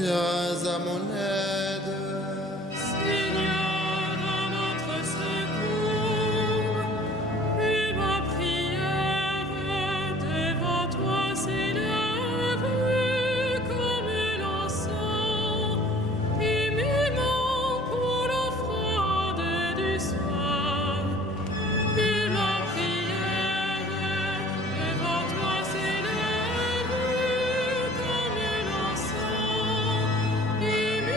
Viens à mon aide. Seigneur, à notre secours, et ma prière devant toi s'élève comme l'encens, humainement pour l'offrande du soir. Et ma prière devant toi s'élève comme l'encens, humainement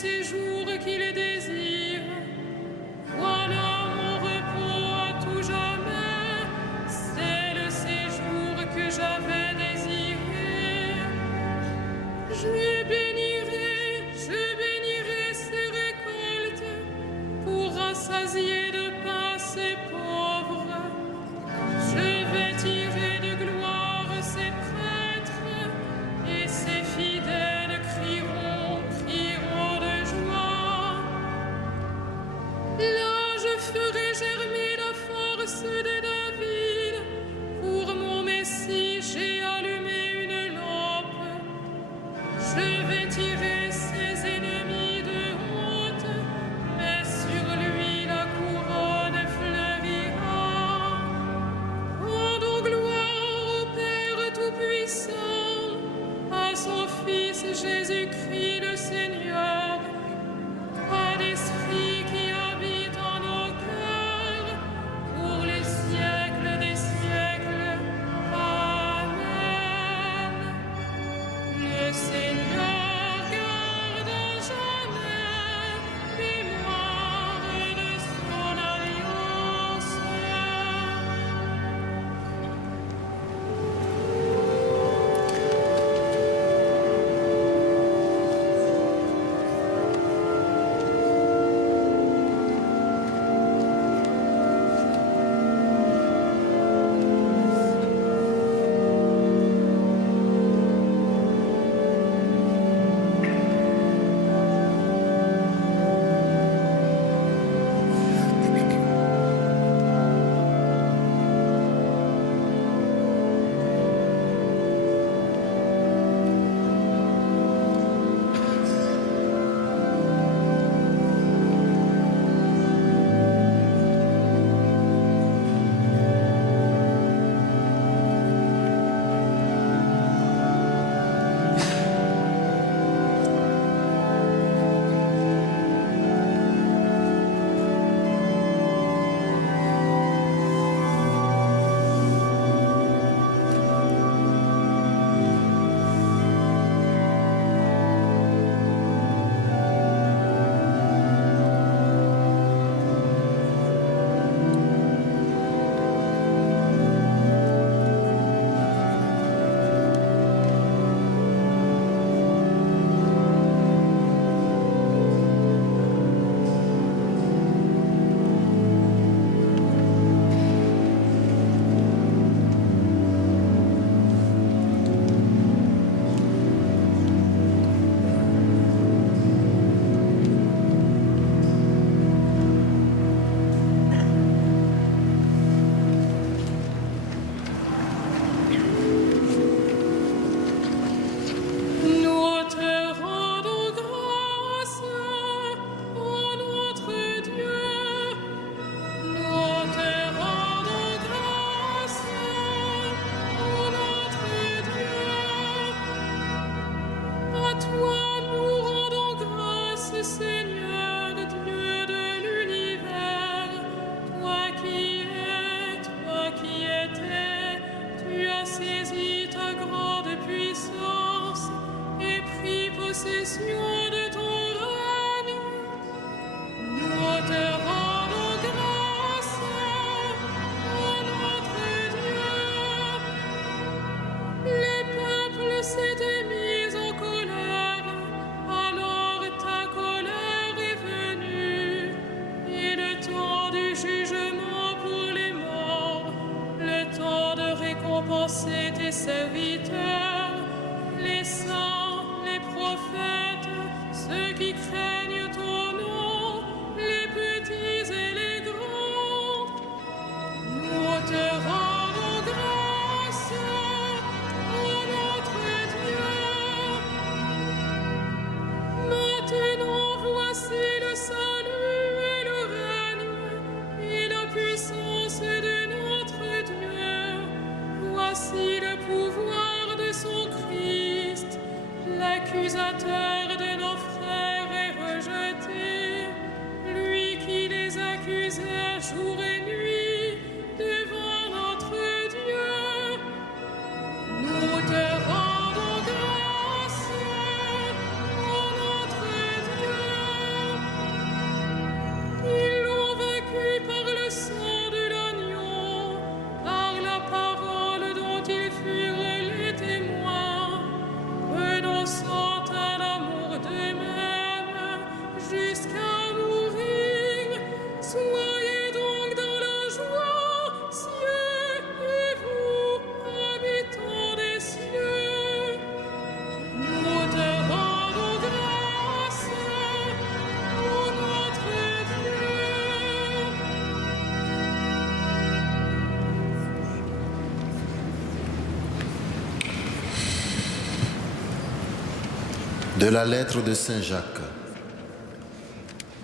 séjour qu'il désire. Voilà mon repos à tout jamais, c'est le séjour que j'avais désiré. Je bénirai ses récoltes pour rassasier de pain ses pauvres. Je vais tirer de gloire ses prêtres et ses fidèles crieront de joie. Là, je ferai germer la force de David. Pour mon Messie, j'ai allumé une lampe. Je vais tirer ses ennemis de honte, mais sur lui la couronne fleurira. Rendons gloire au Père Tout-Puissant, à son Fils Jésus-Christ le Seigneur, à l'Esprit qui habite en nos cœurs, pour les siècles des siècles. Amen. Le Seigneur garde à jamais mémoire de son alliance. Nous te rendons grâce, ô notre Dieu. Nous te rendons grâce, ô notre Dieu. À toi nous rendons grâce, Seigneur, Dieu de l'univers. Toi qui étais, tu as saisi ta grande puissance et pris possession de ton règne. Nous te rendons grâce, ô notre Dieu. Les peuples s'étaient mis en colère, alors ta colère est venue, et le temps du jugement pour les morts, le temps de récompenser tes serviteurs, les saints, les prophètes, ceux qui craignent ton nom, les petits et les grands. Nous te rendons grâce, ô notre Dieu. Maintenant voici le salut et le règne et la puissance de notre Dieu. Voici le pouvoir De la lettre de Saint Jacques.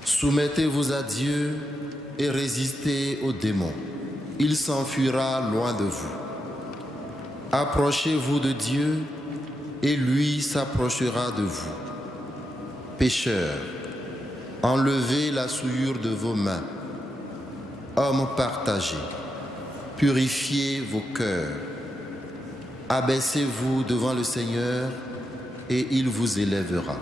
Soumettez-vous à Dieu et résistez aux démons. Il s'enfuira loin de vous. Approchez-vous de Dieu et lui s'approchera de vous. Pécheurs, enlevez la souillure de vos mains. Hommes partagés, purifiez vos cœurs. Abaissez-vous devant le Seigneur et il vous élèvera.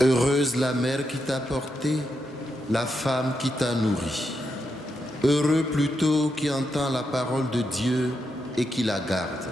Heureuse la mère qui t'a porté, la femme qui t'a nourri. Heureux plutôt qui entend la parole de Dieu et qui la garde.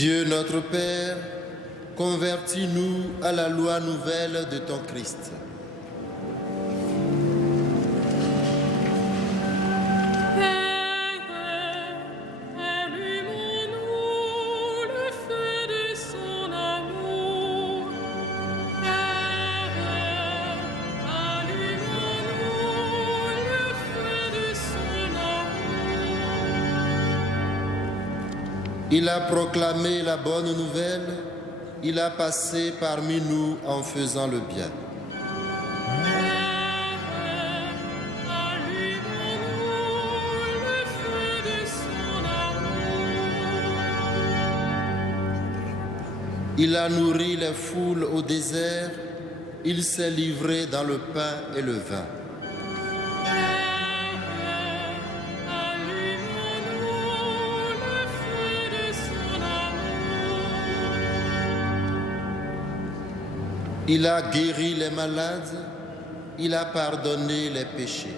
Dieu notre Père, convertis-nous à la loi nouvelle de ton Christ. Il a proclamé la bonne nouvelle, il a passé parmi nous en faisant le bien. Il a nourri les foules au désert, il s'est livré dans le pain et le vin. Il a guéri les malades, il a pardonné les péchés.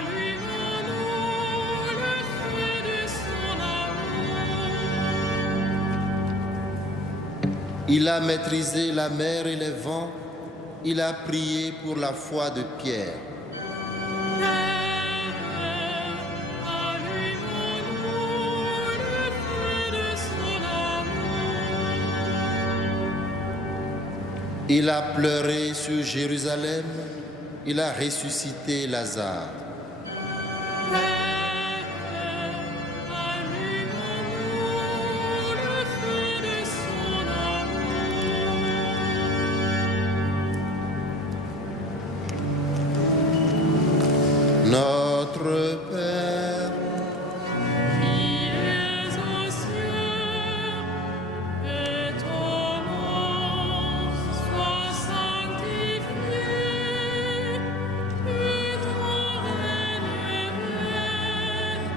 Allumons-nous le feu de son amour. Il a maîtrisé la mer et les vents, il a prié pour la foi de Pierre. Allumons-nous le feu de son amour. Il a pleuré sur Jérusalem, il a ressuscité Lazare. Allumons-nous le feu de son amour. Notre Père, Qui es aux cieux, que ton nom soit sanctifié, que ton règne vienne,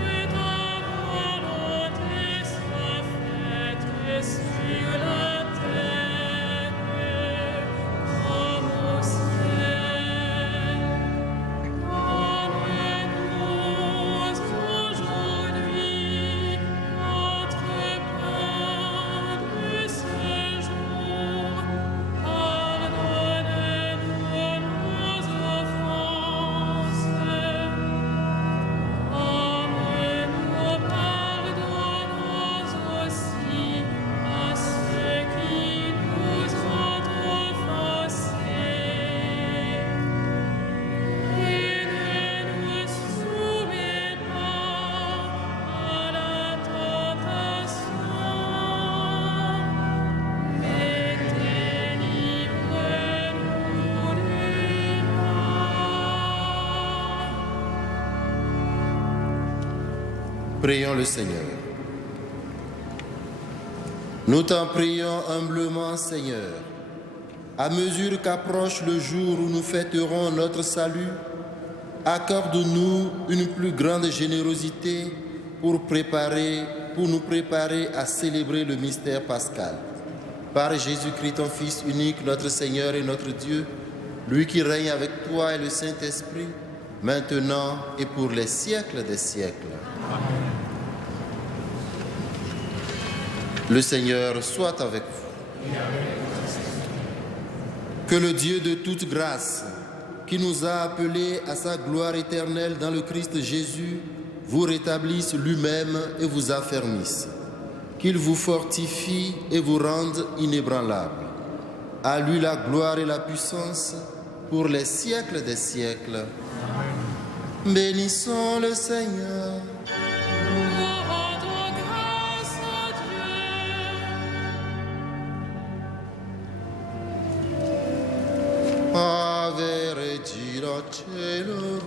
que ta volonté soit faite sur la terre comme au ciel. Donne-nous aujourd'hui notre pain de ce jour. Pardonne-nous nos offenses, comme nous pardonnons aussi à ceux qui nous ont offensés. Et ne nous soumets pas à la tentation, mais délivre-nous du mal. prions le Seigneur. Nous t'en prions humblement, Seigneur. À mesure qu'approche le jour où nous fêterons notre salut, accorde-nous une plus grande générosité pour nous préparer à célébrer le mystère pascal. Par Jésus-Christ, ton Fils unique, notre Seigneur et notre Dieu, lui qui règne avec toi et le Saint-Esprit, maintenant et pour les siècles des siècles. Le Seigneur soit avec vous. Que le Dieu de toute grâce, qui nous a appelés à sa gloire éternelle dans le Christ Jésus, vous rétablisse lui-même et vous affermisse. Qu'il vous fortifie et vous rende inébranlables. À lui la gloire et la puissance pour les siècles des siècles. Bénissons le Seigneur. Nous rendons grâce à Dieu. Ave Regina Caelum.